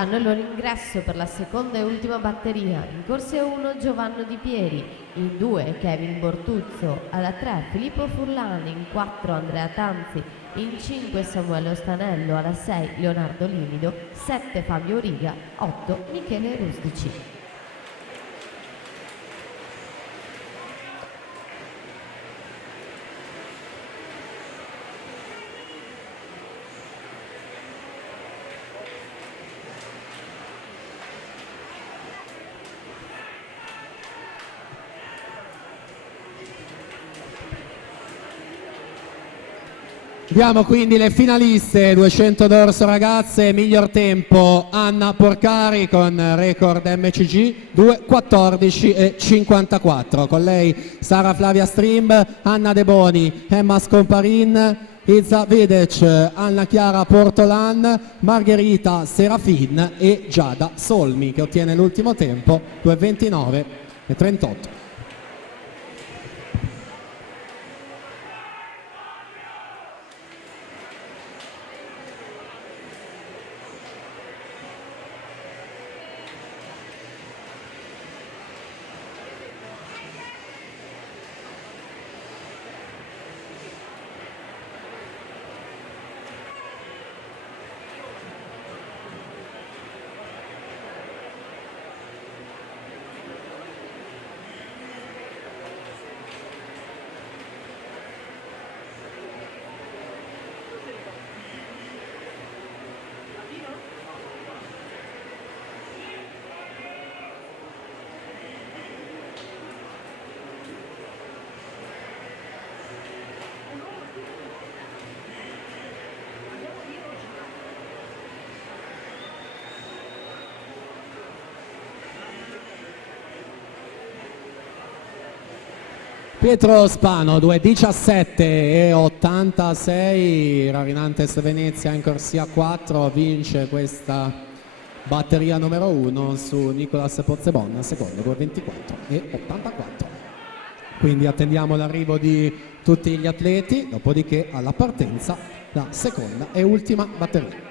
Hanno il loro ingresso per la seconda e ultima batteria. In corsia 1 Giovanni Di Pieri, in 2 Kevin Bortuzzo, alla 3 Filippo Furlani, in 4 Andrea Tanzi, in 5 Samuele Ostanello, alla 6 Leonardo Limido, 7 Fabio Riga, 8 Michele Rustici. Abbiamo quindi le finaliste 200 dorso ragazze, miglior tempo Anna Porcari con record MCG 2:14:54, con lei Sara Flavia Strimb, Anna De Boni, Emma Scomparin, Izza Vedec, Anna Chiara Portolan, Margherita Serafin e Giada Solmi, che ottiene l'ultimo tempo 2:29:38. Pietro Spano 2:17:86, Rarinantes Venezia in corsia 4 vince questa batteria numero 1 su Nicolas Pozzebon, secondo 2:24:84. Quindi attendiamo l'arrivo di tutti gli atleti, dopodiché alla partenza la seconda e ultima batteria.